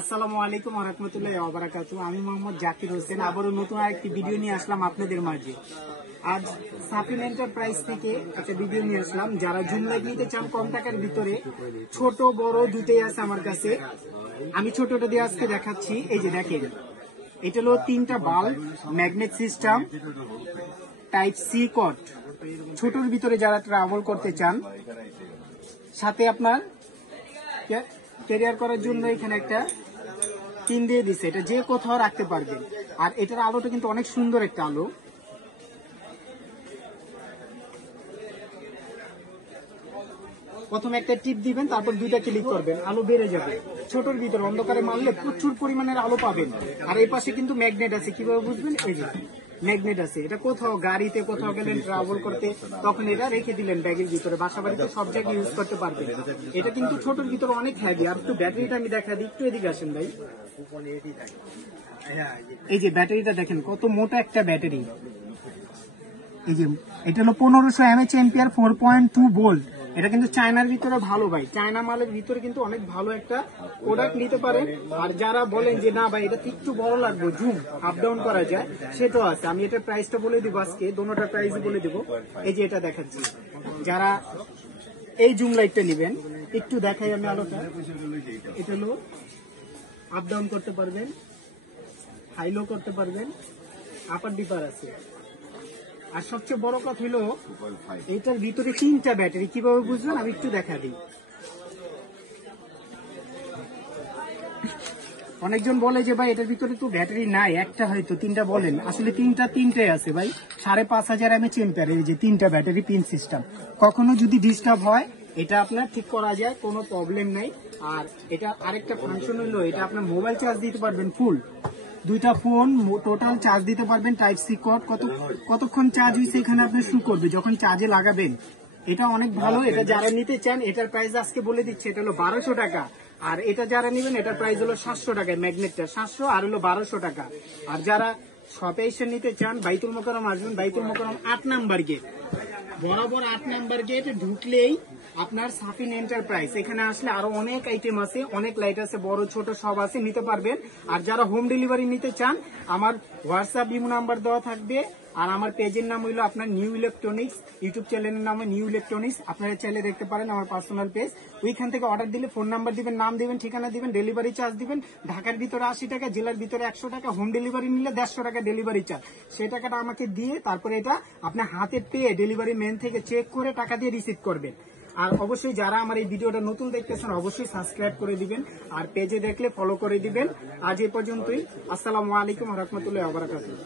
আসসালামু আলাইকুম ওয়া রাহমাতুল্লাহি ওয়া বারাকাতুহু। আমি মোহাম্মদ জাকির হোসেন আবারও নতুন আরেকটি ভিডিও নিয়ে আসলাম আপনাদের মাঝে। আজ সাফিন এন্টারপ্রাইজ থেকে একটা ভিডিও নিয়ে আসলাম। যারা জুম লাইট নিতে চান কম টাকার ভিতরে, ছোট বড় দুটোই আছে আমার কাছে। আমি ছোটটা দিয়ে আজকে দেখাচ্ছি। এই যে দেখেন, এটা হলো 3টা bulb, magnet system, type C কট। ছোটর ভিতরে যারা ট্রাভেল করতে চান, সাথে আপনার ক্যারিয়ার করার জন্য এখানে একটা পিন দিয়ে দিচ্ছে, এটা যে কোথাও রাখতে পারবেন। আর এটার আলোটা কিন্তু অনেক সুন্দর একটা আলো। প্রথমে একটা টিপ দিবেন, তারপর 2টা ক্লিক করবেন, আলো বেড়ে যাবে। ছোটর ভিতরে অন্ধকারে মারলে প্রচুর পরিমাণের আলো পাবেন। আর এই পাশে কিন্তু ম্যাগনেট আছে, কিভাবে বুঝবেন? এই যে ম্যাগনেট আছে, এটা কোথাও গাড়িতে কোথাও গেলেন ট্রাভেল করতে, তখন এটা রেখে দিলেন ব্যাগের ভিতরে, বাসা বাড়িতে সব জায়গায় ইউজ করতে পারবেন। এটা কিন্তু ছোটর ভিতরে অনেক হ্যাভি। আর একটু ব্যাটারিটা আমি দেখা দিই, একটু এদিকে আসেন ভাই। এই যে ব্যাটারিটা দেখেন, কত মোটা একটা ব্যাটারি। এই যে এটা হলো 1500 mAh এম্পিয়ার, 4.2 ভোল্ট। এটা কিন্তু চায়নার ভিতরে ভালো ভাই, চায়না মালের ভিতরে কিন্তু অনেক ভালো একটা প্রোডাক্ট নিতে পারেন। আর যারা বলেন যে না ভাই এটা একটু বড় লাগবে, জুম আপ ডাউন করা যায়, সেটাও আছে। আমি এটার প্রাইসটা বলে দিব আজকে, দোনোটার প্রাইস বলে দিব। এই যে এটা দেখাচ্ছি, যারা এই জুম লাইটটা নেবেন, একটু দেখাই আমি আলোটা। এটা হলো আপ ডাউন করতে পারবেন, হাই লো করতে পারবেন, আপার ডিপার আছে। আর সবচেয়ে বড় কথা হলো এইটার ভিতরে 3টা ব্যাটারি। কিভাবে বুঝবেন আমি একটু দেখা দিই। অনেকজন বলে যে ভাই এটার ভিতরে তো ব্যাটারি নাই, একটা হয়তো 3টা বলেন, আসলে তিনটাই আছে ভাই। 5500 mAh এম্পিয়ার, এই যে 3টা ব্যাটারি পিন সিস্টেম। কখনো যদি ডিস্টার্ব হয় এটা আপনার ঠিক করা যায়, কোনো প্রবলেম নাই। আর এটা আরেকটা ফাংশন হলো, এটা আপনার মোবাইল চার্জ দিতে পারবেন ফুল, 2টা ফোন টোটাল চার্জ দিতে পারবেন। টাইপ সি কট, কতক্ষণ চার্জ হয়েছে এখানে আপনি শু করবে যখন চার্জে লাগাবেন। এটা অনেক ভালো। এটা যারা নিতে চান, এটার প্রাইস আজকে বলে দিচ্ছে, এটা হলো 1200 টাকা। আর এটা যারা নেবেন, এটার প্রাইস হলো 700 টাকা। ম্যাগনেটটা 700 আর হলো 1200 টাকা। আর যারা শপে এসে নিতে চান, বাইতুল মোকাররম আসবেন, বাইতুল মোকাররম 8 নাম্বার গেট, বরাবর 8 নাম্বার গেট ঢুকলেই আপনার সাফিন এন্টারপ্রাইজ। এখানে আসলে আরো অনেক আইটেম আছে, অনেক লাইট আছে, বড় ছোট সব আছে, নিতে পারবেন। আর যারা হোম ডেলিভারি নিতে চান, আমার হোয়াটসঅ্যাপ ইমো নাম্বার দেওয়া থাকবে। আর আমার পেজের নাম হইলো আপনার নিউ ইলেকট্রনিক্স, ইউটিউব চ্যানেলের নাম নিউ ইলেকট্রনিক্স। আপনারা চাইলে দেখতে পারেন আমার পার্সোনাল পেজ। ওইখান থেকে অর্ডার দিলে ফোন নাম্বার দিবেন, নাম দিবেন, ঠিকানা দিবেন, ডেলিভারি চার্জ দিবেন। ঢাকার ভিতরে 80 টাকা, জেলার ভিতরে 100 টাকা, হোম ডেলিভারি নিলে 150 টাকা ডেলিভারি চার্জ। সেই টাকাটা আমাকে দিয়ে তারপরে এটা আপনার হাতে পেয়ে ডেলিভারি ম্যান থেকে চেক করে টাকা দিয়ে রিসিভ করবেন। আর অবশ্যই যারা আমার এই ভিডিওটা নতুন দেখতেছেন, অবশ্যই সাবস্ক্রাইব করে দিবেন, আর পেজে দেখলে ফলো করে দিবেন। আজ এই পর্যন্তই। আসসালামু আলাইকুম ওয়া রাহমাতুল্লাহি ওয়া বারাকাতুহু।